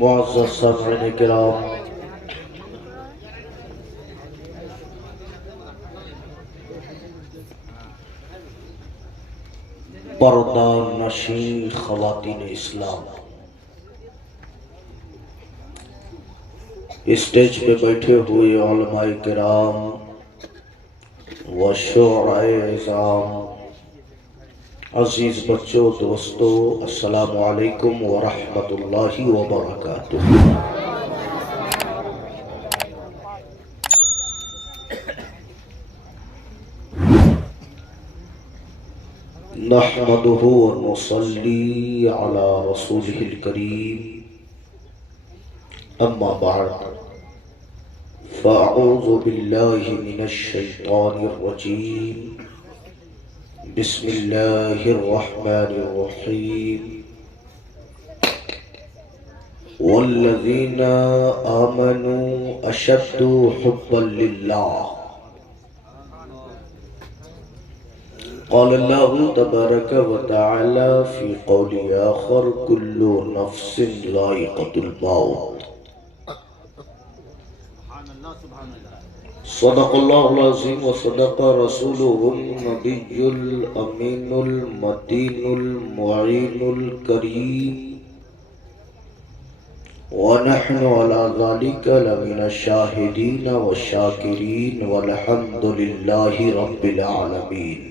معزز سامعین کرام، پردہ نشین خواتین اسلام، اسٹیج پہ بیٹھے ہوئے علماء کرام و شعراء عظام، عزیز بچوں، دوستو، السلام علیکم ورحمۃ اللہ وبرکاتہ۔ نحمدہ ونصلی علی رسولہ الکریم، اما بعد فاعوذ باللہ من الشیطان الرجیم، بسم اللہ الرحمن الرحیم۔ والذین آمنوا اشد حبا للہ، قال اللہ تبارک وتعالی فی قول آخر، کل نفس ذائقۃ الموت۔ صدق اللہ العظیم وصدق رسولہ النبی الامین المتین المعین الکریم، ونحن علی ذلک لمن الشاہدین والشاکرین، والحمد للہ رب العالمین۔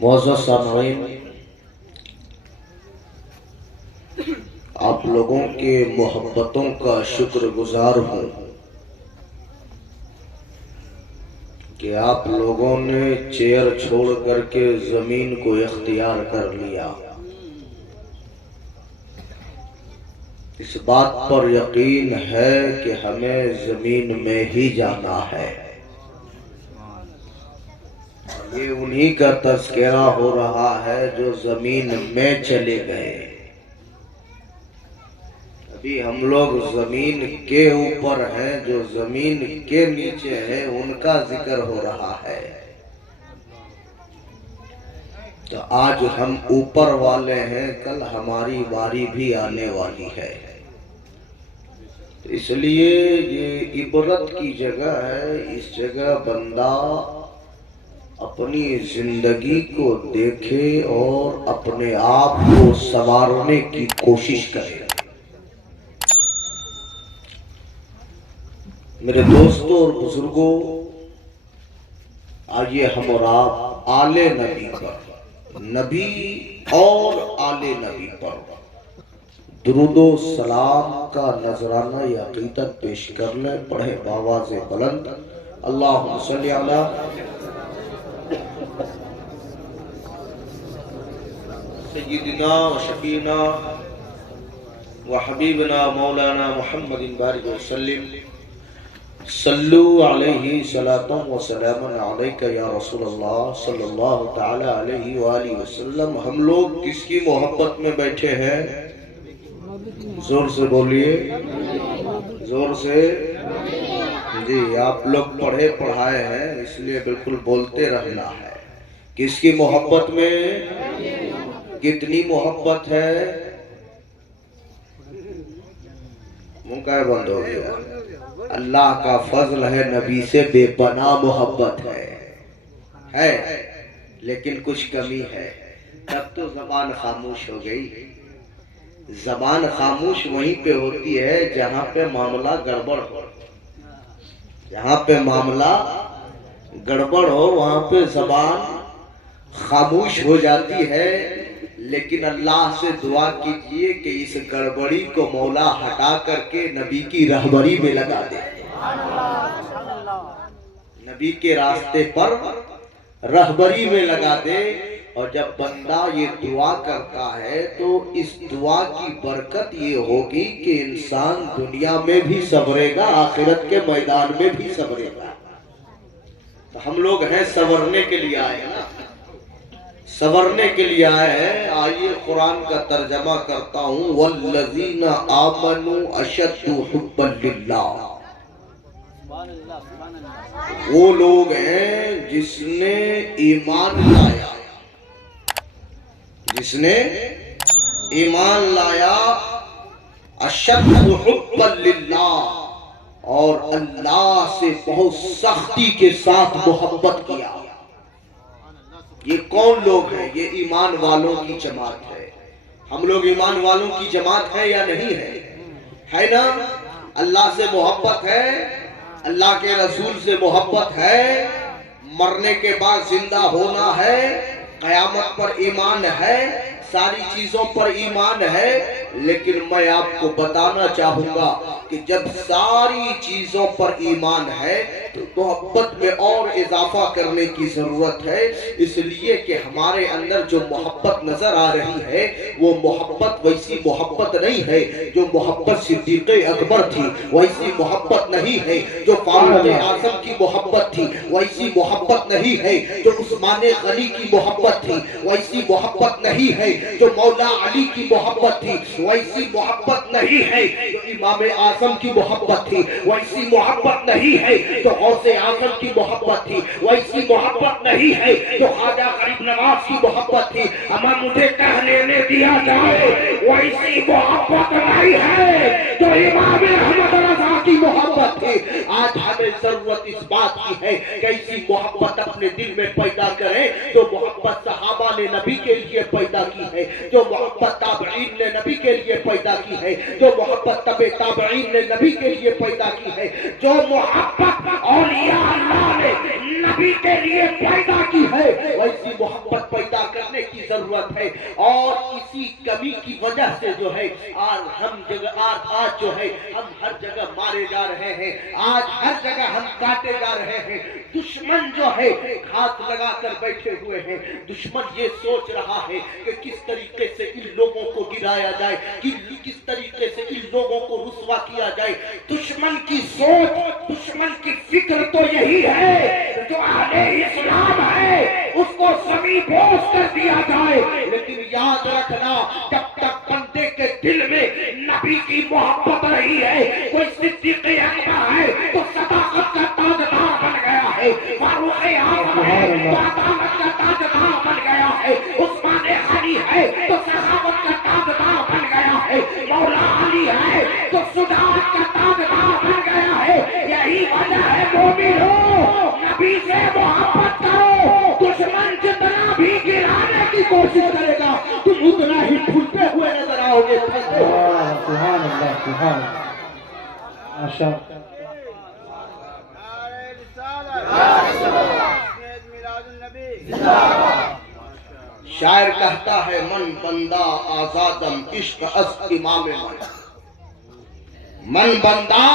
معزز سامعین، آپ لوگوں کے محبتوں کا شکر گزار ہوں کہ آپ لوگوں نے چیئر چھوڑ کر کے زمین کو اختیار کر لیا۔ اس بات پر یقین ہے کہ ہمیں زمین میں ہی جانا ہے۔ یہ انہی کا تذکرہ ہو رہا ہے جو زمین میں چلے گئے۔ ابھی ہم لوگ زمین کے اوپر ہیں، جو زمین کے نیچے ہیں ان کا ذکر ہو رہا ہے۔ تو آج ہم اوپر والے ہیں، کل ہماری باری بھی آنے والی ہے۔ اس لیے یہ عبرت کی جگہ ہے۔ اس جگہ بندہ اپنی زندگی کو دیکھے اور اپنے آپ کو سنوارنے کی کوشش کرے۔ میرے دوستوں اور بزرگوں، آئیے ہم اور آپ آل نبی پر، نبی اور آل نبی پر درود و سلام کا نذرانہ یا عقیدت پیش کر لیں۔ پڑھیں بآواز بلند، اللہم صلی علی سیدنا و شفینا و حبیبنا مولانا محمد بارک وسلم، صلو علیہ صلاۃ و سلام علیک یا رسول اللہ صلی اللہ تعالی علیہ وآلہ وسلم۔ ہم لوگ کس کی محبت میں بیٹھے ہیں؟ زور سے بولیے، زور سے۔ جی، آپ لوگ پڑھے پڑھائے ہیں، اس لیے بالکل بولتے رہنا ہے۔ کس کی محبت میں؟ کتنی محبت ہے؟ منہ کا بند ہو گیا۔ اللہ کا فضل ہے، نبی سے بے پناہ محبت ہے، لیکن کچھ کمی ہے۔ تب تو زبان خاموش ہو گئی۔ زبان خاموش وہیں پہ ہوتی ہے جہاں پہ معاملہ گڑبڑ ہو۔ جہاں پہ معاملہ گڑبڑ ہو وہاں پہ زبان خاموش ہو جاتی ہے۔ لیکن اللہ سے دعا کیجئے کہ اس گڑبڑی کو مولا ہٹا کر کے نبی کی رہبری میں لگا دے، نبی کے راستے پر رہبری میں لگا دے۔ اور جب بندہ یہ دعا کرتا ہے تو اس دعا کی برکت یہ ہوگی کہ انسان دنیا میں بھی سنورے گا، آخرت کے میدان میں بھی سنورے گا۔ تو ہم لوگ ہیں سنورنے کے لیے آئے نا، سنورنے کے لیے آئے ہیں۔ آئیے قرآن کا ترجمہ کرتا ہوں۔ والذین آمنوا اشد حبا للہ، وہ لوگ ہیں جس نے ایمان لایا، جس نے ایمان لایا اشد حبا للہ، اور اللہ سے بہت سختی کے ساتھ محبت کیا۔ یہ کون لوگ ہیں؟ یہ ایمان والوں کی جماعت ہے۔ ہم لوگ ایمان والوں کی جماعت ہے یا نہیں ہے نا؟ اللہ سے محبت ہے، اللہ کے رسول سے محبت ہے، مرنے کے بعد زندہ ہونا ہے، قیامت پر ایمان ہے، ساری چیزوں پر ایمان ہے۔ لیکن میں آپ کو بتانا چاہوں گا کہ جب ساری چیزوں پر ایمان ہے تو محبت میں اور اضافہ کرنے کی ضرورت ہے، اس لیے کہ ہمارے اندر جو محبت نظر آ رہی ہے وہ محبت ویسی محبت نہیں ہے جو محبت صدیق اکبر تھی، ویسی محبت نہیں ہے جو فاروق اعظم کی محبت تھی، ویسی محبت نہیں ہے جو عثمان غنی کی محبت تھی، ویسی محبت نہیں ہے جو مولا علی کی محبت تھی، ویسی محبت نہیں ہے جو امام اعظم کی محبت تھی، ویسی محبت نہیں ہے جو غوث اعظم کی محبت تھی، ویسی محبت نہیں ہے جو خواجہ غریب نواز کی محبت تھی۔ اما مجھے کہنے نے دیا جائے ویسی محبت نہیں ہے جو امام احمد رضا کی محبت تھی۔ آج ہمیں ضرورت اس بات کی ہے کہ ایسی محبت اپنے دل میں پیدا کریں جو محبت صحابہ نے نبی کے لیے پیدا کی ہے، جو محبت تابعین نے نبی کے لیے پیدا کی ہے، جو محبت تبع تابعین نے نبی کے لیے پیدا کی ہے، جو محبت اولیاء اللہ نے نبی کے لیے پیدا کی ہے، ویسی محبت پیدا کرنے کی ضرورت ہے۔ اور اسی کمی کی وجہ سے جو ہے آج جو ہے ہم ہر جگہ مارے جا رہے ہیں، آج ہر جگہ ہم کاٹے جا رہے ہیں۔ دشمن جو ہے ہاتھ لگا کر بیٹھے ہوئے ہیں، دشمن یہ سوچ رہا ہے کہ کس طریقے سے ان لوگوں کو گرایا جائے، کس طریقے سے ان لوگوں کو رسوا کیا جائے۔ دشمن کی سوچ، دشمن کی فکر تو یہی ہے جو اہل اسلام ہے اس کو زمین بوس کر دیا جائے۔ لیکن یاد رکھنا، جب تک بندے کے دل میں نبی کی محبت رہی ہے، کوئی صدیق اکبر ہے تو صداقت کا تاجدار بن گیا ہے، فاروق اعظم ہے تو عدالت کا تاجدار بن گیا ہے، عثمان غنی ہے تو سخاوت کا تاجدار بن گیا ہے، مولا علی ہے تو شجاعت کا تاجدار بن گیا ہے۔ یہی وجہ ہے مومنو، نبی سے محبت کرو، دشمن جتنا بھی گرانے کی کوشش کرے گا تم اتنا ہی پھولتے ہوئے نظر آؤ گے۔ سبحان اللہ، سبحان اللہ، ماشاء اللہ۔ شاعر کہتا ہے من بندہ آزادم عشق اس امام من، من بندہ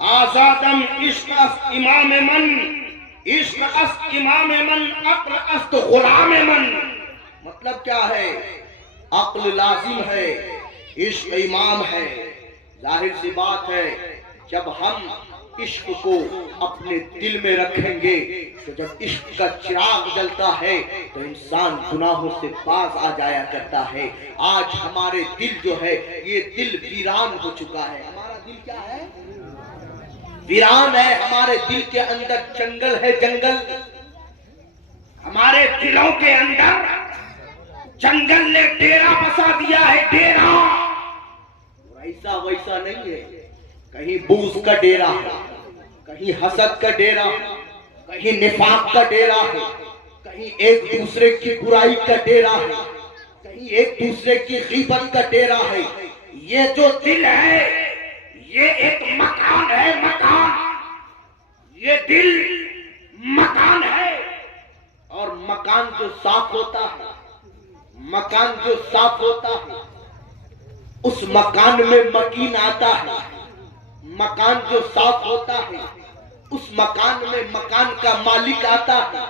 آزادم عشق اس امام من، عشق اس امام من عقل است غلام من۔ مطلب کیا ہے؟ عقل لازم ہے، عشق امام ہے۔ ظاہر سی بات ہے جب ہم عشق کو اپنے دل میں رکھیں گے تو جب عشق کا چراغ جلتا ہے تو انسان گناہوں سے باز آ جایا کرتا ہے۔ آج ہمارے دل جو ہے یہ دل ویران ہو چکا ہے۔ ہمارا دل کیا ہے؟ ویران ہے۔ ہمارے دل کے اندر جنگل ہے، جنگل۔ ہمارے دلوں کے اندر جنگل نے ڈیرا بسا دیا ہے، ڈیرا۔ ایسا ویسا نہیں ہے، کہیں بغض کا ڈیرا ہے، کہیں حسد کا ڈیرا ہے، کہیں نفاق کا ڈیرا ہے، کہیں ایک دوسرے کی برائی کا ڈیرا ہے، کہیں ایک دوسرے کی غیبت کا ڈیرا ہے۔ یہ جو دل ہے یہ ایک مکان ہے، مکان۔ یہ دل مکان ہے، اور مکان جو صاف ہوتا ہے، مکان جو صاف ہوتا ہے اس مکان میں مکین آتا ہے۔ مکان جو صاف ہوتا ہے اس مکان میں مکان کا مالک آتا ہے۔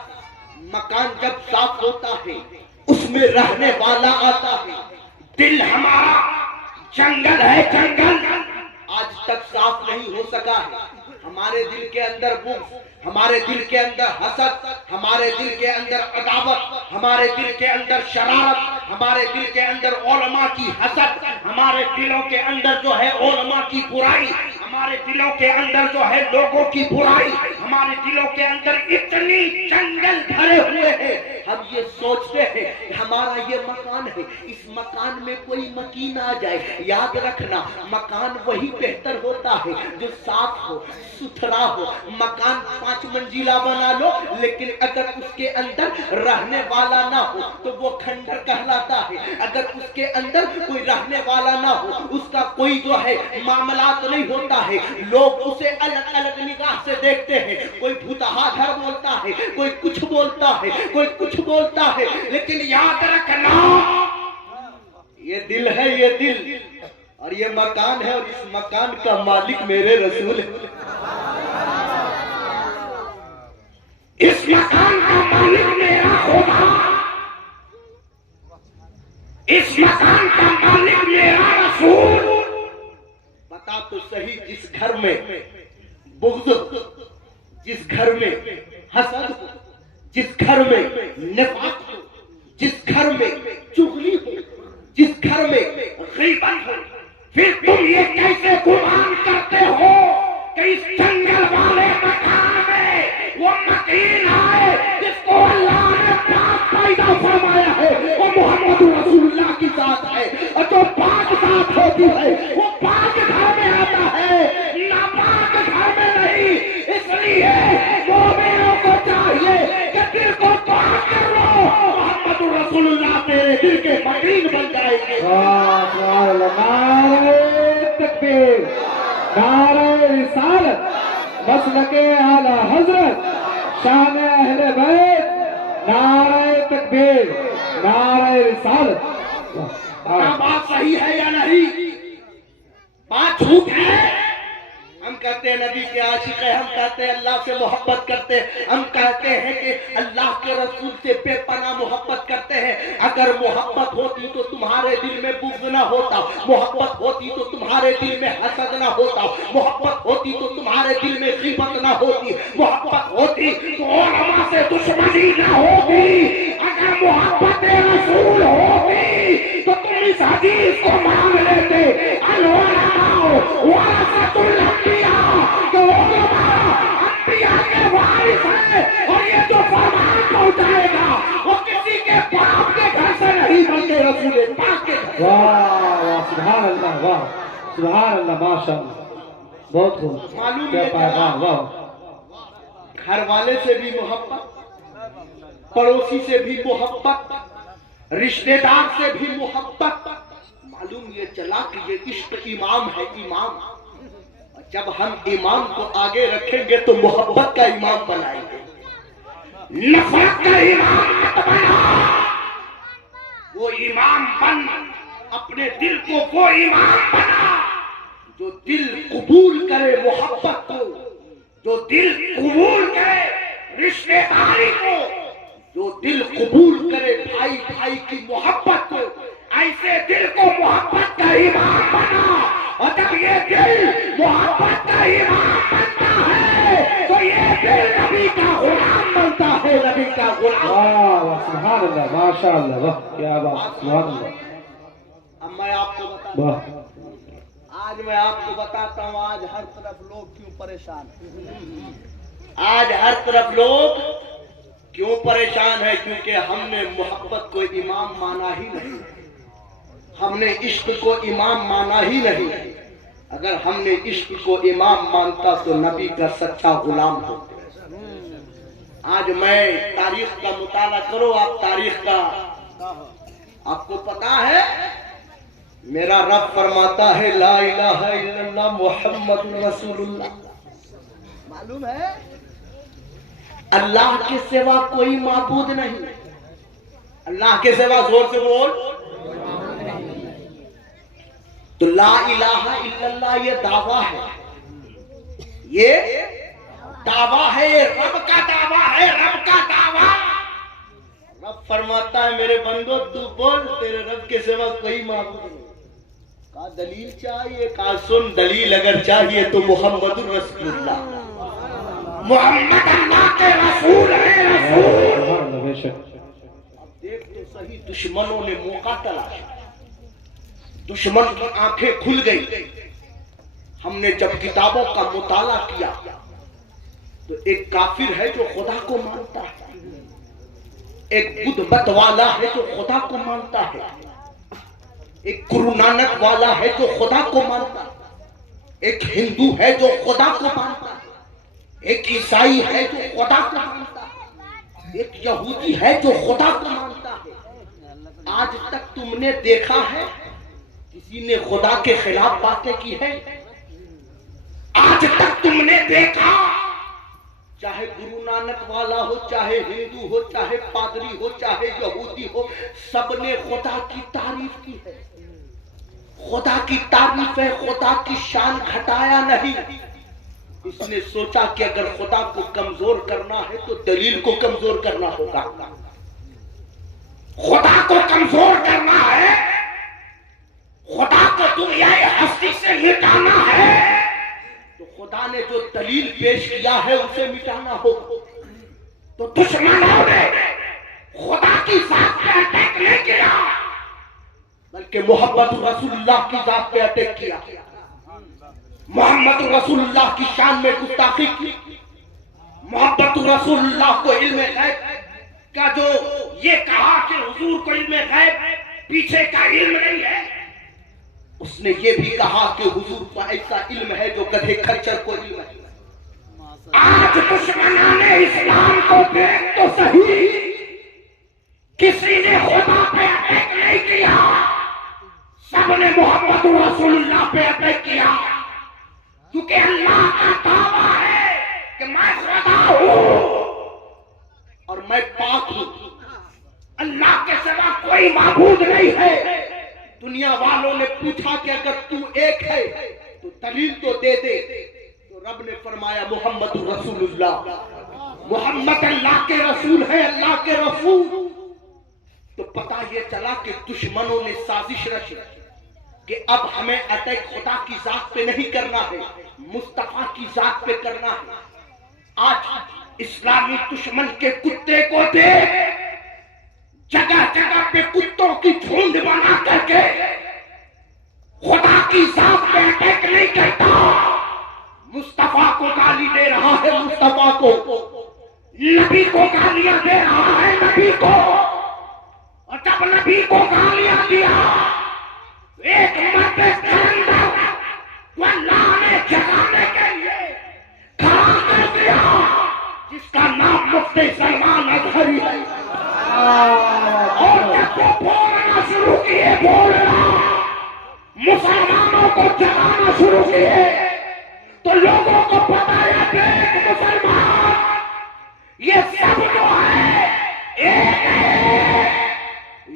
مکان جب صاف ہوتا ہے اس میں رہنے والا آتا ہے۔ دل ہمارا جنگل ہے، جنگل آج تک صاف نہیں ہو سکا ہے۔ ہمارے دل کے اندر بغض، ہمارے دل کے اندر حسد، ہمارے دل کے اندر عداوت، ہمارے دل کے اندر شرارت، ہمارے دل کے اندر علماء کی حسد، ہمارے دلوں کے اندر جو ہے علماء کی برائی، ہمارے دلوں کے اندر جو ہے لوگوں کی برائی، ہمارے دلوں کے اندر اتنی جنگل بھرے ہوئے ہیں، ہم یہ سوچتے ہیں کہ ہمارا یہ مکان ہے، اس مکان میں کوئی مکین آ جائے۔ یاد رکھنا، مکان وہی بہتر ہوتا ہے جو صاف ہو، ستھرا ہو۔ مکان 5 منزلہ بنا لو، لیکن اگر اس کے اندر رہنے والا نہ ہو تو وہ کھنڈر کہلاتا ہے۔ اگر اس کے اندر کوئی رہنے والا نہ ہو، اس کا کوئی جو ہے معاملات نہیں ہوتا ہے، لوگ اسے الگ الگ نگاہ سے دیکھتے ہیں۔ کوئی بھوتہا گھر بولتا ہے، کوئی کچھ بولتا ہے، کوئی کچھ بولتا ہے، لیکن یاد رکھنا یہ دل ہے، یہ دل اور یہ مکان ہے، اور اس مکان کا مالک میرے رسول ہے۔ اس مکان کا مالک میرا خدا، اس مکان کا مالک میرا رسول۔ بتا تو صحیح، جس گھر میں بغض، جس گھر میں حسد، جس گھر میں نفاق، جس گھر میں چغلی ہو، جس گھر میں غیبت ہو، پھر تم یہ کیسے گمان کرتے ہو کہ اس جنگل والے مکان میں وہ مکین آئے جس کو اللہ نے پاک پیدا فرمایا ہے، وہ محمد رسول اللہ کی ذات ہے، اور جو پاک ذات ہوتی ہے وہ پاک گھر میں آتا ہے، ناپاک گھر میں نہیں۔ اس لیے مومنوں کو چاہیے کہ دل کو پاک کر لو، محمد رسول اللہ تیرے دل کے مکین بن جائیں گے۔ نعرہ تکبیر، نعرہ رسالت، مسلک اعلی حضرت، شان اہل بیت، نعرہ تکبیر، نعرہ رسالت۔ کیا بات صحیح ہے یا نہیں؟ بات جھوٹ ہے؟ ہم کہتے ہیں نبی کے عاشق ہیں، ہم کہتے ہیں اللہ سے محبت کرتے ہیں، ہم کہتے ہیں کہ اللہ کے رسول سے بے پناہ محبت کرتے ہیں۔ اگر محبت ہوتی تو تمہارے دل میں بغض نہ ہوتا، محبت ہوتی تو تمہارے دل میں حسد نہ ہوتا، محبت ہوتی تو تمہارے دل میں غیبت نہ ہوتی، محبت ہوتی تو علماء سے دشمنی نہ ہوتی۔ اگر محبت رسول ہوتی تو تم اس حدیث کو مان لیتے، العلماء ورثۃ الانبیاء، کہ علماء انبیاء کے وارث ہیں، اور یہ جو فرمان پہنچائے گا وہ کسی کے باپ کے گھر سے نہیں بلکہ رسول پاک کے گھر۔ واہ واہ، سبحان اللہ، واہ سبحان اللہ، ماشاء اللہ، بہت خوب، معلوم کیا ہے پیغام، واہ۔ گھر والے سے بھی محبت، پڑوسی سے بھی محبت، رشتہ دار سے بھی محبت۔ معلوم یہ چلا کہ یہ عشق امام ہے، امام۔ جب ہم امام کو آگے رکھیں گے تو محبت کا امام بنائیں گے، نفرت کا امام مت بنا۔ وہ امام بن، اپنے دل کو وہ امام بنا جو دل قبول کرے محبت کو، جو دل قبول کرے رشتہ داری کو، جو دل قبول کرے بھائی بھائی کی محبت کو۔ ایسے دل کو محبت کا امام بنا، اور جب یہ دل محبت کا امام بنتا ہے تو یہ دل نبی کا غلام بنتا ہے، نبی کا غلام۔ واہ واہ، سبحان اللہ، ماشاء اللہ، واہ کیا بات، سبحان اللہ، اب میں آپ کو بتا، واہ۔ آج میں آپ کو بتاتا ہوں آج ہر طرف لوگ کیوں پریشان ہیں۔ آج ہر طرف لوگ کیوں پریشان ہے؟ کیونکہ ہم نے محبت کو امام مانا ہی نہیں، ہم نے عشق کو امام مانا ہی نہیں۔ اگر ہم نے عشق کو امام مانتا تو نبی کا سچا غلام ہوتا۔ آج میں تاریخ کا مطالعہ کرو، آپ تاریخ کا، آپ کو پتا ہے میرا رب فرماتا ہے لا الہ الا اللہ محمد رسول اللہ۔ معلوم ہے اللہ کے سوا کوئی معبود نہیں، اللہ کے سوا، زور سے بول، تو لا الہ الا اللہ یہ دعویٰ ہے، یہ دعویٰ ہے، یہ رب کا دعویٰ ہے، رب کا دعویٰ۔ رب فرماتا ہے میرے بندو تو بول تیرے رب کے سوا کوئی معبود نہیں۔ کہا دلیل چاہیے، کہا سن دلیل اگر چاہیے تو محمد رسول اللہ، محمد اللہ کے رسول ہے، رسول۔ اب دیکھ تو صحیح، دشمنوں نے موقع تلاشا، دشمن کی آنکھیں کھل گئی۔ ہم نے جب کتابوں کا مطالعہ کیا، تو ایک کافر ہے جو خدا کو مانتا ہے، ایک بدھ مت والا ہے جو خدا کو مانتا ہے، ایک گرو نانک والا ہے جو خدا کو مانتا ہے، ایک ہندو ہے جو خدا کو مانتا ہے، ایک عیسائی ہے جو خدا کو مانتا ہے، ایک یہودی ہے جو خدا کو مانتا ہے۔ آج تک تم نے دیکھا ہے کسی نے خدا کے خلاف باتیں کی ہے؟ آج تک تم نے دیکھا چاہے گرو نانک والا ہو، چاہے ہندو ہو، چاہے پادری ہو، چاہے یہودی ہو، سب نے خدا کی تعریف کی ہے، خدا کی تعریف ہے، خدا کی شان گھٹایا نہیں۔ اس نے سوچا کہ اگر خدا کو کمزور کرنا ہے تو دلیل کو کمزور کرنا ہوگا، خدا کو کمزور کرنا ہے، خدا کو دنیا ہستی سے مٹانا ہے تو خدا نے جو دلیل پیش کیا ہے اسے مٹانا ہوگا۔ تو دشمنوں نے خدا کی ذات پہ اٹیک نہیں کیا بلکہ محمد رسول اللہ کی ذات پہ اٹیک کیا، محمد رسول اللہ کی شان میں گستاخی کی، محمد رسول اللہ کو علم غیب کا جو یہ کہا کہ حضور کو علم غیب پیچھے کا علم نہیں ہے، اس نے یہ بھی کہا کہ حضور کو ایسا علم ہے جو گدھے کھچر کو علم ہے۔ آج دشمنان اسلام کو دیکھ تو صحیح، کسی نے خدا پہ اٹیک نہیں کیا، سب نے محمد رسول اللہ پہ اٹیک کیا، کیونکہ اللہ کا دعویٰ ہے کہ میں خدا ہوں اور میں پاک ہوں، اللہ کے سوا کوئی معبود نہیں ہے۔ دنیا والوں نے پوچھا کہ اگر تو ایک ہے تو دلیل تو دے دے، تو رب نے فرمایا محمد رسول اللہ، محمد اللہ کے رسول ہے، اللہ کے رسول۔ تو پتہ یہ چلا کہ دشمنوں نے سازش رچی کہ اب ہمیں اٹیک خدا کی ذات پہ نہیں کرنا ہے، مصطفیٰ کی ذات پہ کرنا ہے۔ آج اسلامی دشمن کے کتے کو دیکھ، جگہ جگہ پہ کتوں کی جھنڈ بنا کر کے خدا کی ذات پہ اٹیک نہیں کرتا، مصطفیٰ کو گالی دے رہا ہے، مصطفیٰ کو، نبی کو گالیاں دے رہا ہے، نبی کو۔ اور جب نبی کو گالیاں دیا ایک مرد کلندر کو اللہ نے جگانے کے لیے کھڑا کر دیا جس کا نام مفتی سلمان اظہری ہے، اور جب وہ بولنا شروع کیے، بولنا مسلمانوں کو جگانا شروع کیے تو لوگوں کو بتایا کہ ایک مسلمان یہ سب جو ہے ایک ہے،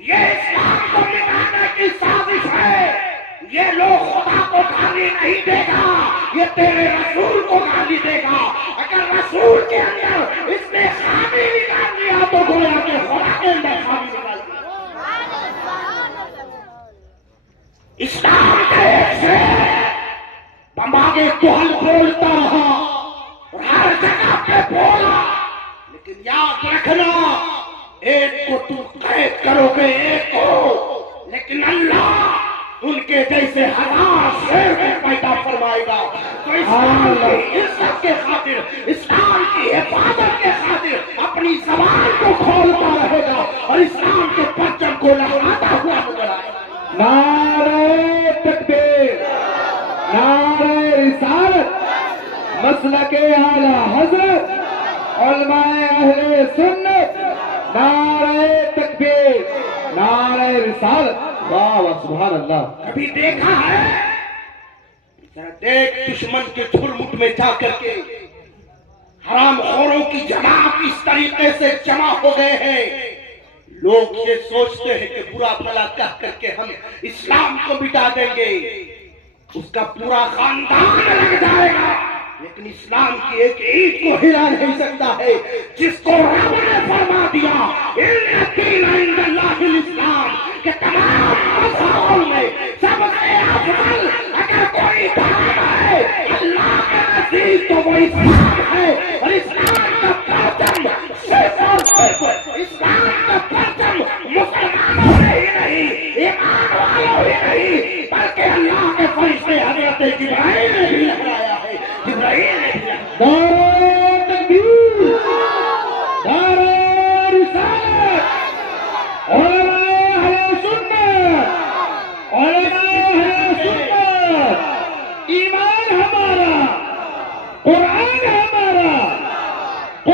یہ اسلام کو مٹانے کی سازش ہے، یہ لوگ خدا کو گالی نہیں دے گا، یہ تیرے رسول کو گالی دے گا۔ اگر رسول کے اندر اس نے خامی نکال دیا تو گویا کہ خدا کے اندر خامی نکال دیا۔ اسلام کا ایک سے بمباگے کوہل بولتا رہا اور ہر جگہ پہ بولا، لیکن یاد رکھنا ایک کو تم قید کرو گے، ایک کو، لیکن اللہ ان کے جیسے ہزار شیر میں پیدا فرمائے گا۔ تو اسلام کی عزت کے خاطر، اسلام کی حفاظت کے خاطر اپنی زبان کو کھولتا رہے گا اور اسلام کے پرچم کو لہراتا ہوا نظر آئے گا۔ نعرہ تکبیر، نعرہ رسالت، مسلک اعلی حضرت، علماء اہل سنت، نعرہ تکبیر، نعرہ رسالت، واہ واہ سبحان اللہ۔ کبھی دیکھا ہے؟ دیکھ دشمن کے جھرمٹ میں جا کر کے حرام خوروں کی جماعت اس طریقے سے جمع ہو گئے ہیں، لوگ یہ سوچتے ہیں کہ برا بھلا کہہ کر کے ہم اسلام کو مٹا دیں گے، اس کا پورا خاندان لگ جائے گا، لیکن اسلام کی ایک عید کو ہلا نہیں سکتا ہے جس کو رب نے فرما دیا ان الدین عند اللہ الاسلام، کہ تمام مذہبوں میں سب سے افضل اگر کوئی دھرم ہے اللہ کے نزدیک تو وہ اسلام ہے، اور اسلام کا پرچم صرف اور صرف، اسلام کا پرچم مسلمانوں نے ہی نہیں، ایمان والوں ہی نہیں، بلکہ اللہ کے فرشتے حضرت جبرائیل نے بھی لہرایا ہے، جبرائیل نے بھی لہرایا ہے۔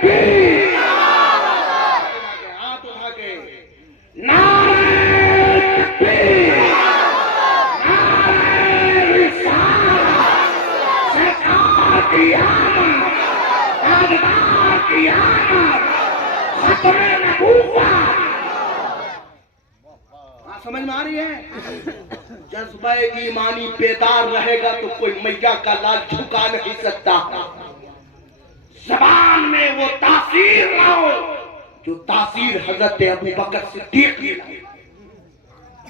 تکبیر، ہاتھ اٹھا کے نعرہ تکبیر، نعرہ رسالت، سرکار کی آمد، تاجدار کی آمد، ختم نبوت۔ سمجھ میں آ رہی ہے؟ جذبہ ایمانی بیدار رہے گا تو کوئی میاں کا لال جھکا نہیں سکتا۔ زبان میں وہ تاثیر لاؤ جو تاثیر حضرت ابو بکر صدیق نے لائی،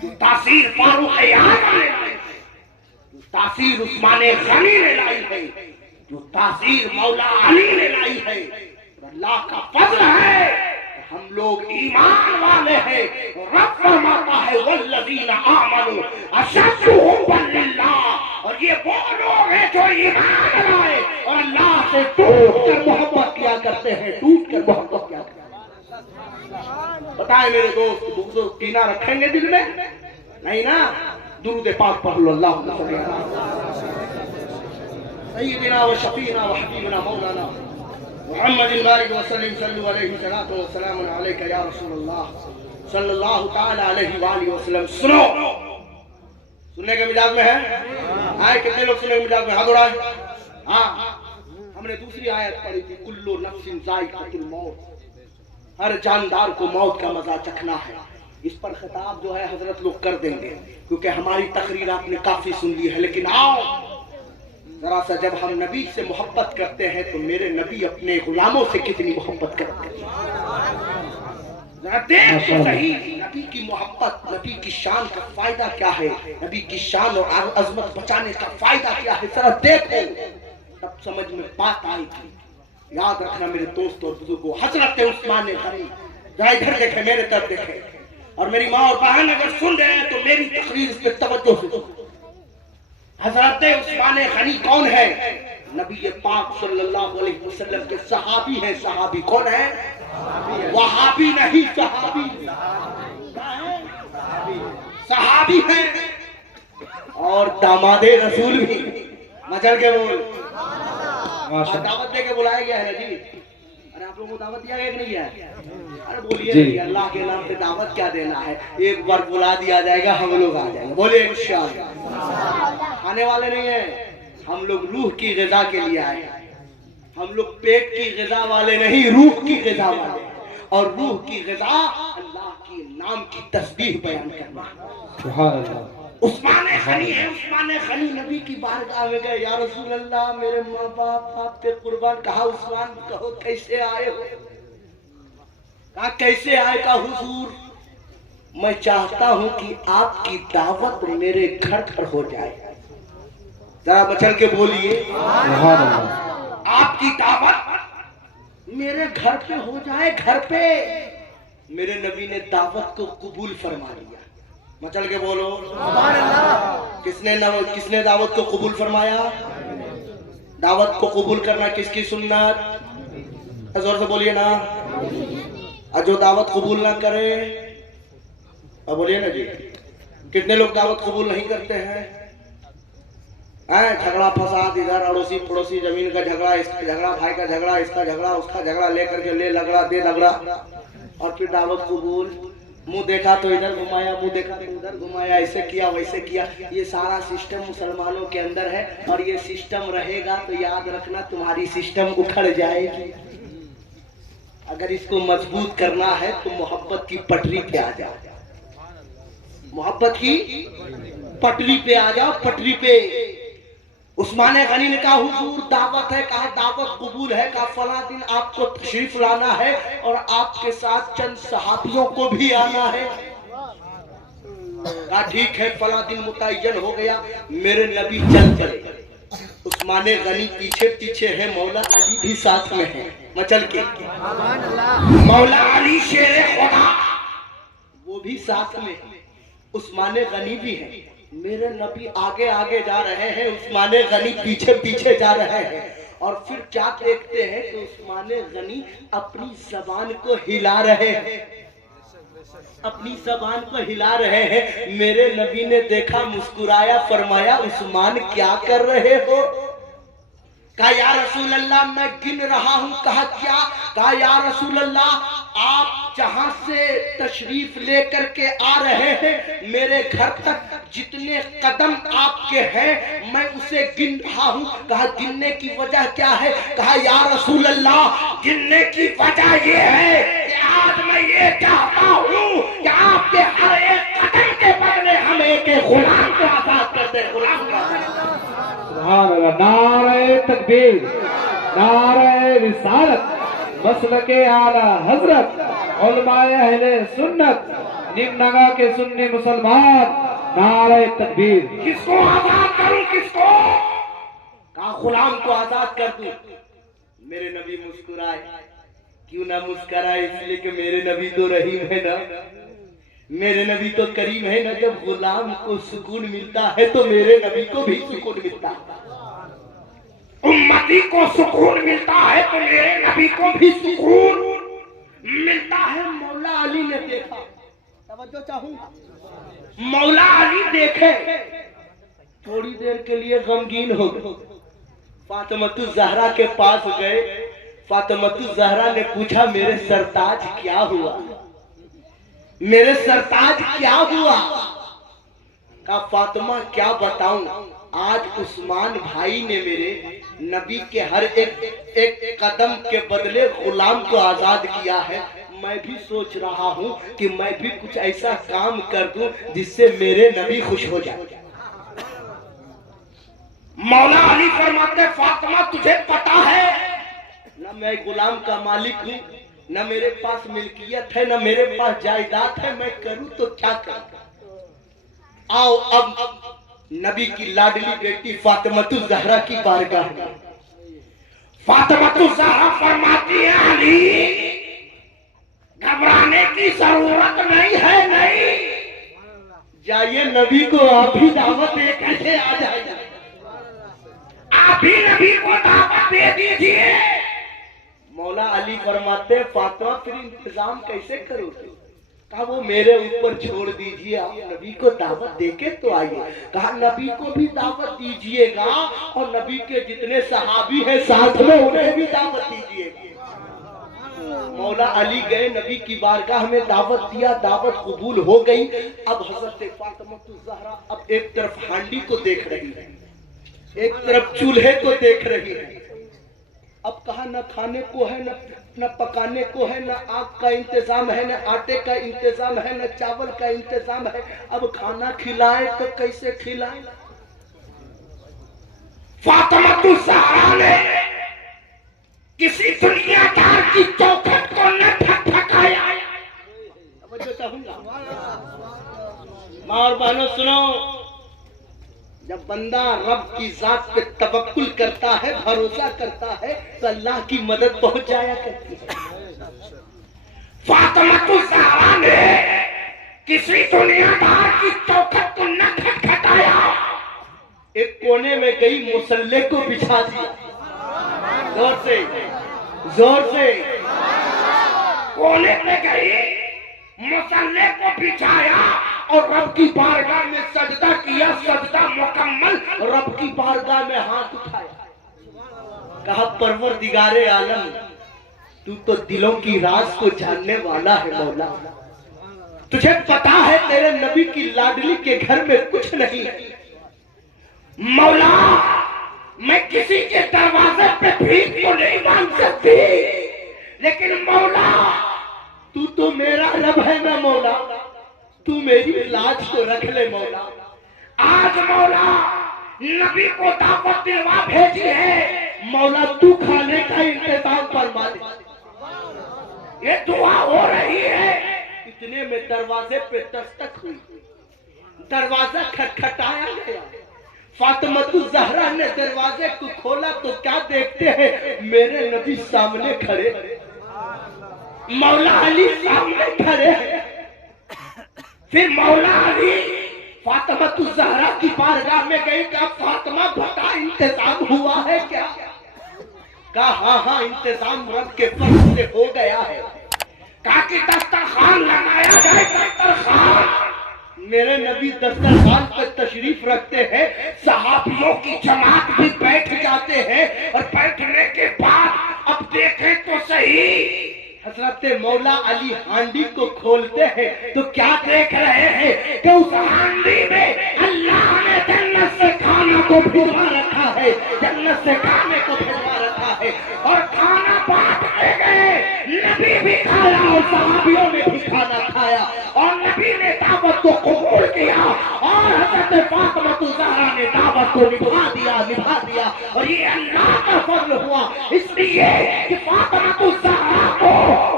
جو تاثیر فاروق اعظم نے لائی، جو تاثیر عثمان غنی نے لائی ہے، جو تاثیر مولا علی نے لائی ہے۔ اللہ کا فضل ہے ہم لوگ ایمان والے ہیں۔ رب فرماتا ہے والذین آمنوا اشد حبا للہ، اور یہ وہ لوگ ہیں جو ایمان لائے اور اللہ سے ٹوٹ کر محبت کیا کرتے ہیں، ٹوٹ کر محبت کیا کرتے ہیں۔ بتائیں میرے دوست، بغض و کینہ رکھیں گے دل میں؟ نہیں نا؟ درود پاک پڑھ لو، اللہم صلی علی سیدنا و شفیعنا و حبیبنا مولانا محمد بارک وسلم، صلو علیہ الصلوۃ والسلام علیک یا رسول اللہ صلی اللہ تعالی علیہ وآلہ وسلم۔ سنو، سننے کے مزاج میں ہے؟ آئے کتنے لوگ سننے کے مزاج میں؟ ہاتھ اڑائیں۔ ہاں، ہم نے دوسری آیت پڑھی تھی، کل نفس ذائقۃ الموت، ہر جاندار کو موت کا مزہ چکھنا ہے۔ اس پر خطاب جو ہے حضرت لوگ کر دیں گے، کیونکہ ہماری تقریر آپ نے کافی سن لی ہے، لیکن آؤ ذرا سا، جب ہم نبی سے محبت کرتے ہیں تو میرے نبی اپنے غلاموں سے کتنی محبت کرتے ہیں، ذرا دیکھ تو صحیح۔ نبی کی محبت، نبی کی شان کا فائدہ کیا ہے، نبی کی شان اور عظمت بچانے کا فائدہ کیا ہے، ذرا دیکھو، تب سمجھ میں بات آئے گی۔ یاد رکھنا میرے دوست اور بزرگوں، حضرت عثمان غنی، ذرا ادھر دیکھیں، میرے طرف دیکھیں، اور میری ماں اور بہن اگر سن رہے ہیں تو میری تقریر اس پہ توجہ سے سنو۔ حضرت عثمان غنی کون ہے؟ نبی پاک صلی اللہ علیہ وسلم کے صحابی ہیں۔ صحابی کون ہے؟ وہابی نہیں، صحابی، صحابی ہیں، اور داماد رسول بھی۔ مچل کے بول، دعوت دے کے بلایا گیا ہے نا جی؟ ارے آپ لوگوں کو دعوت دیا گیا کہ نہیں گیا؟ ارے بولیے، اللہ کے نام پہ دعوت کیا دینا ہے؟ ایک بار بلا دیا جائے گا، ہم لوگ آ جائیں گے، بولے انشاءاللہ۔ کھانے والے نہیں ہیں ہم لوگ، روح کی غذا کے لیے آئے ہیں۔ ہم لوگ پیٹ کی غذا والے نہیں، روح کی غذا والے، اور روح کی غذا اللہ کی نام کی تسبیح بیان کرنا۔ سبحان اللہ۔ عثمان غنی ہے، عثمان غنی نبی کی بارگاہ میں گئے، یا رسول اللہ میرے ماں باپ آپ پہ قربان۔ کہا عثمان کہو کیسے آئے ہو؟ کہا کیسے آئے؟ کہا حضور میں چاہتا ہوں کہ آپ کی دعوت میرے گھر پر ہو جائے۔ ذرا مچل کے بولیے، سبحان اللہ۔ آپ کی دعوت میرے گھر پہ ہو جائے، گھر پہ۔ میرے نبی نے دعوت کو قبول فرما لیا۔ مچل کے بولو سبحان اللہ۔ کس نے دعوت کو قبول فرمایا؟ دعوت کو قبول کرنا کس کی سنت؟ زور سے بولیے نا۔ اور جو دعوت قبول نہ کرے، اور بولیے نا جی، کتنے لوگ دعوت قبول نہیں کرتے ہیں؟ جھگڑا فساد، ادھر اڑوسی پڑوسی زمین کا جھگڑا، اس کا جھگڑا، بھائی کا جھگڑا، اس کا جھگڑا، اس کا جھگڑا، لے کر کے لے لگڑا دے لگڑا، اور پھر دعوت قبول۔ منہ دیکھا تو ادھر گھمایا، منہ دیکھا تو ادھر گھمایا، ایسے کیا ویسے کیا۔ یہ سارا سسٹم مسلمانوں کے اندر ہے، اور یہ سسٹم رہے گا تو یاد رکھنا تمہاری سسٹم اکھڑ جائے گی۔ اگر اس کو مضبوط کرنا ہے تو محبت کی پٹری پہ آ جاؤ، محبت کی پٹری پہ آ جاؤ، پٹری پہ۔ عثمان غنی نے کہا حضور دعوت ہے، کہا دعوت قبول ہے، کہا فلاں دن آپ کو تشریف لانا ہے اور آپ کے ساتھ چند صحابیوں کو بھی آنا ہے۔ کہا ٹھیک ہے، فلاں دن متعین ہو گیا، میرے نبی چل چلے۔ عثمان غنی پیچھے پیچھے ہے، مولا علی بھی ساتھ میں ہے، مچل کے مولا علی شیر خدا وہ بھی ساتھ میں ہے، عثمان غنی بھی ہے۔ میرے نبی آگے آگے جا رہے ہیں، عثمان غنی پیچھے پیچھے جا رہے ہیں، اور پھر کیا دیکھتے ہیں کہ عثمان غنی اپنی زبان کو ہلا رہے ہیں، اپنی زبان کو ہلا رہے ہیں۔ میرے نبی نے دیکھا، مسکرایا، فرمایا عثمان کیا کر رہے ہو؟ کہا یا رسول اللہ میں گن رہا ہوں. کہا کیا؟ کہا یا رسول اللہ آپ جہاں سے تشریف لے کر کے آ رہے ہیں میرے گھر تک جتنے قدم آپ کے ہیں میں اسے گن رہا ہوں. کہا گننے کی وجہ کیا ہے؟ کہا یا رسول اللہ گننے کی وجہ یہ ہے کہ آج میں یہ چاہتا ہوں کہ آپ کے ہر ایک قدم کے بدلے ہم ایک غلام کو آزاد کر دیں. غلام کو سبحان اللہ. نعرہ تکبیر، نعرہ رسالت، مسلک اعلی حضرت، علماء اہل سنت، نیم نگا کے سنی مسلمان، نعرہ تکبیر. کس کو آزاد کروں؟ کس کو؟ کہا غلام کو آزاد کر دوں. میرے نبی مسکرائے. کیوں نہ مسکرائے؟ اس لیے کہ میرے نبی تو رحیم ہے نا، میرے نبی تو کریم ہے نا. جب غلام کو سکون ملتا ہے تو میرے نبی کو بھی سکون ملتا ہے. امتی کو سکون ملتا ہے تو میرے نبی کو بھی سکون ملتا ہے. مولا علی نے دیکھا، توجہ چاہوں گا، مولا علی دیکھے تھوڑی دیر کے لیے غمگین ہو گئے. فاطمۃ الزہرا کے پاس گئے. فاطمۃ الزہرا نے پوچھا میرے سرتاج کیا ہوا؟ میرے سرتاج کیا ہوا؟ کہا فاطمہ کیا بتاؤں، آج عثمان بھائی نے میرے نبی کے ہر ایک قدم کے بدلے غلام کو آزاد کیا ہے. میں بھی سوچ رہا ہوں کہ میں بھی کچھ ایسا کام کر دوں جس سے میرے نبی خوش ہو جائے. مولا علی فرماتے فاطمہ تجھے پتا ہے نہ میں غلام کا مالک ہوں، نہ میرے پاس ملکیت ہے، نہ میرے پاس جائیداد ہے، میں کروں تو کیا کروں؟ آؤ اب نبی کی لاڈلی بیٹی فاطمۃ الزہرا کی بارگاہ میں. فاطمۃ الزہرا فرماتی ہے علی گھبرانے کی ضرورت نہیں ہے. نہیں جائیے نبی کو آپ بھی دعوت دے کیسے آ جائے، آپ بھی نبی کو دعوت دے دیجئے. مولا علی فرماتے فاطمہ پھر انتظام کیسے کرو گے؟ کہا وہ میرے اوپر چھوڑ دیجئے، آپ نبی کو دعوت دے کے تو آئیے. کہا نبی کو بھی دعوت دیجئے گا اور نبی کے جتنے صحابی ہیں ساتھ میں انہیں بھی دعوت دیجئے گا. مولا علی گئے نبی کی بارگاہ میں، دعوت دیا، دعوت قبول ہو گئی. اب حضرت فاطمہ الزہرا اب ایک طرف ہانڈی کو دیکھ رہی ہے، ایک طرف چولہے کو دیکھ رہی ہے. اب کہا نہ کھانے کو ہے، نہ پکانے کو ہے، نہ آگ کا انتظام ہے، نہ آٹے کا انتظام ہے، نہ چاول کا انتظام ہے. اب کھانا کھلائے تو کیسے کھلائے؟ فاطمہ الزہرا نے کسی دنیا دار کی چوکھٹ کو نہ ٹھکایا. توجہ چاہوں گا، ماں اور بہنوں سنو، جب بندہ رب کی ذات پہ توکل کرتا ہے، بھروسہ کرتا ہے تو اللہ کی مدد پہنچ جایا کرتی ہے. فاطمہ الزہرا نے کسی دنیا دار کی چوکھٹ کو نہ کھٹکھٹایا، ایک کونے میں گئی مصلے کو بچھا دیا. زور سے زور سے کونے میں گئی، مصلے کو بچھایا اور رب کی بارگاہ میں سجدہ کیا. سجدہ مکمل، رب کی بارگاہ میں ہاتھ اٹھایا. کہا پروردگار عالم تو تو دلوں کی راز کو جاننے والا ہے مولا، تجھے پتا ہے تیرے نبی کی لاڈلی کے گھر میں کچھ نہیں ہے. مولا میں کسی کے دروازے پہ بھیک تو نہیں مانگ سکتی، لیکن مولا تو میرا رب ہے نا مولا، تو میری لاج کو رکھ لے مولا. آج مولا نبی کو دعوت دلوا بھیجی ہے، مولا تو کھانے کا انتظام فرما دے. یہ دعا ہو رہی ہے، اتنے میں دروازے پہ دستک ہوئی، دروازہ کھٹکھٹایا گیا. فاطمہ الزہرا نے دروازے کو کھولا تو کیا دیکھتے ہیں؟ میرے نبی سامنے کھڑے، مولا علی سامنے کھڑے. پھر مولا علی فاطمہ الزہرا کی بارگاہ میں گئی. کہا فاطمہ بتا انتظام ہوا ہے کیا؟ کہا ہاں ہاں انتظام رب کے فضل سے ہو گیا ہے. کہا کہ دسترخوان لگایا جائے. دسترخوان میرے نبی دسترخوان پر تشریف رکھتے ہیں، صحابیوں کی جماعت بھی بیٹھ جاتے ہیں، اور بیٹھنے کے بعد اب دیکھیں تو صحیح حضرت مولا علی ہانڈی کو کھولتے ہیں تو کیا دیکھ رہے ہیں کہ اس ہانڈی میں اللہ نے جنت سے کھانا کو بھجوا رکھا ہے، جنت سے کھانے کو بھجوا رکھا ہے، اور کھانا بانٹتے گئے، نبی بھی کھایا اور صحابیوں نے بھی کھانا کھایا، اور نبی نے دعوت کو قبول کیا، اور حضرت فاطمہ الزہرا نے دعوت کو نبھا دیا، اور یہ اللہ کا فضل ہوا، اس لیے کہ فاطمہ الزہرا کو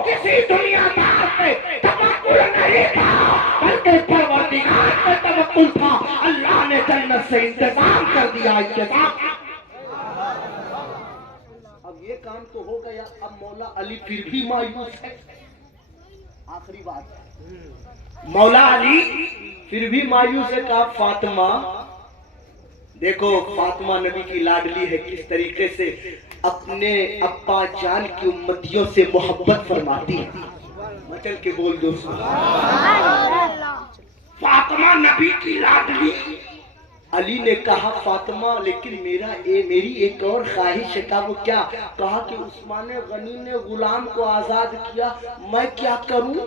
کسی دنیا دار پہ توکل نہیں تھا، بلکہ پروردگار پہ توکل تھا، اللہ نے جنت سے انتظام کر دیا، انتظام۔ اب یہ کام تو ہو گیا، اب مولا علی پھر بھی مایوس ہے، آخری بات ہے، مولا علی پھر بھی مایوس ہے، کہا فاطمہ دیکھو، فاطمہ نبی کی لاڈلی ہے، کس طریقے سے اپنے ابا جان کی امتیوں سے محبت فرماتی ہے، مچل کے بول دو فاطمہ نبی کی لاڈلی۔ علی نے کہا فاطمہ لیکن میری ایک اور خواہش ہے، کہا وہ کیا؟ کہا کہ عثمان غنی نے غلام کو آزاد کیا، میں کیا کروں؟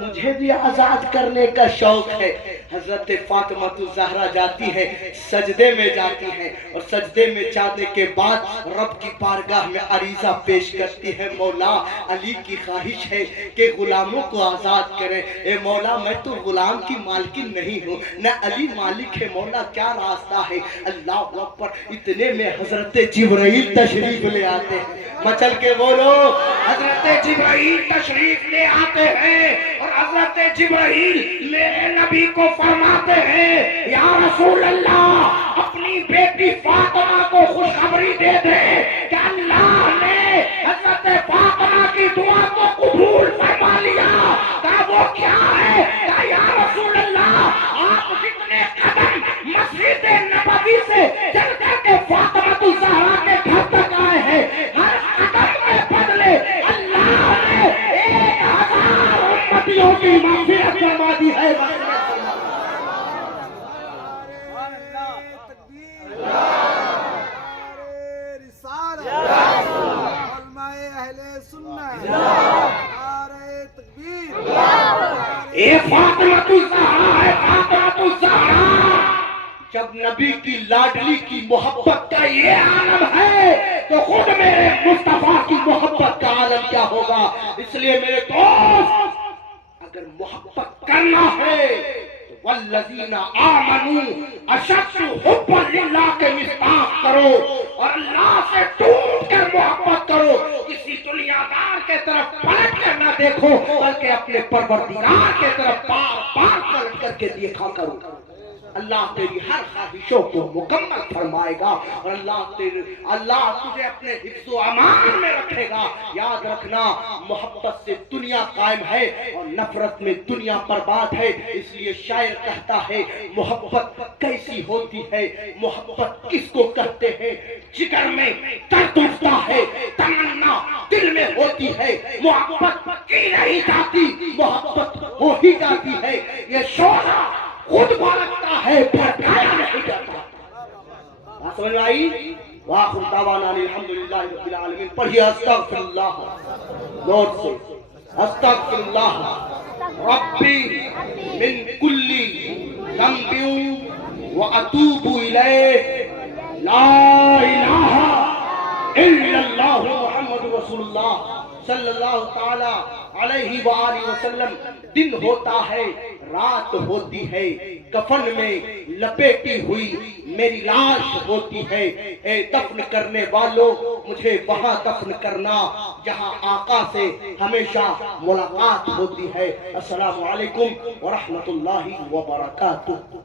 مجھے بھی آزاد کرنے کا شوق ہے۔ حضرت فاطمہ الزہرا جاتی ہے، سجدے میں جاتی ہے، اور سجدے میں جانے کے بعد رب کی بارگاہ میں عریضہ پیش کرتی ہے، مولا علی کی خواہش ہے کہ غلاموں کو آزاد کریں، اے مولا میں تو غلام کی مالکن نہیں ہوں، نہ علی مالک ہے، مولا کیا راستہ ہے؟ اللہ اکبر۔ اتنے میں حضرت جبرائیل تشریف لے آتے ہیں، مچل کے بولو، حضرت جبرائیل تشریف لے آتے ہیں، اور حضرت جبرائیل میرے نبی کو فرماتے ہیں، یا رسول اللہ اپنی بیٹی فاطمہ کو خوشخبری دے دے کہ اللہ نے حضرت فاطمہ کی دعا کو قبول فرما لیا۔ کہا وہ کیا ہے؟ کہا یا رسول اللہ آپ جتنے قدم مسجد نبوی سے چل کر کے فاطمہ الزہرا کے گھر تک آئے ہیں، ہر قدم میں بدلے اللہ نے 1000 امتیوں کی مغفرت فرما دی ہے۔ فاطمہ الزہرا ہے، فاطمہ الزہرا۔ جب نبی کی لاڈلی کی محبت کا یہ عالم ہے تو خود میرے مصطفیٰ کی محبت کا عالم کیا ہوگا؟ اس لیے میرے دوست اگر محبت کرنا ہے تو والذین آمنوا اشد حبا للہ کے مصداق کرو، اور اللہ سے ٹوٹ کر محبت کرو، کسی دنیا دار کے طرف پلٹ کر نہ دیکھو بلکہ اپنے پروردگار کے طرف بار بار پلٹ کر کے دیکھا کرو۔ اللہ تیری ہر خواہشوں کو مکمل فرمائے گا، اور اللہ تجھے اپنے حفظ و امان میں رکھے گا۔ یاد رکھنا محبت سے دنیا قائم ہے اور نفرت میں دنیا برباد ہے، اس لیے شاعر کہتا ہے محبت کیسی ہوتی ہے، محبت کس کو کہتے ہیں؟ جگر میں درد اٹھتا ہے، تمنا دل میں ہوتی ہے، محبت کی نہیں جاتی، محبت ہو ہی جاتی ہے، یہ شعلہ خود بھڑکتا ہے، بھڑکایا نہیں جاتا۔ بات سمجھ آئی؟ وآخر دعوانا الحمدللہ رب العالمین۔ پڑھیے استغفر اللہ، زور سے استغفر اللہ ربی من کل ذنب واتوب الیہ، لا الہ الا اللہ محمد رسول اللہ صلی اللہ تعالی علیہ وآلہ وسلم۔ دن ہوتا ہے، رات ہوتی ہے، کفن میں لپیٹی ہوئی میری لاش ہوتی ہے، اے دفن کرنے والوں مجھے وہاں دفن کرنا جہاں آقا سے ہمیشہ ملاقات ہوتی ہے۔ السلام علیکم ورحمۃ اللہ وبرکاتہ۔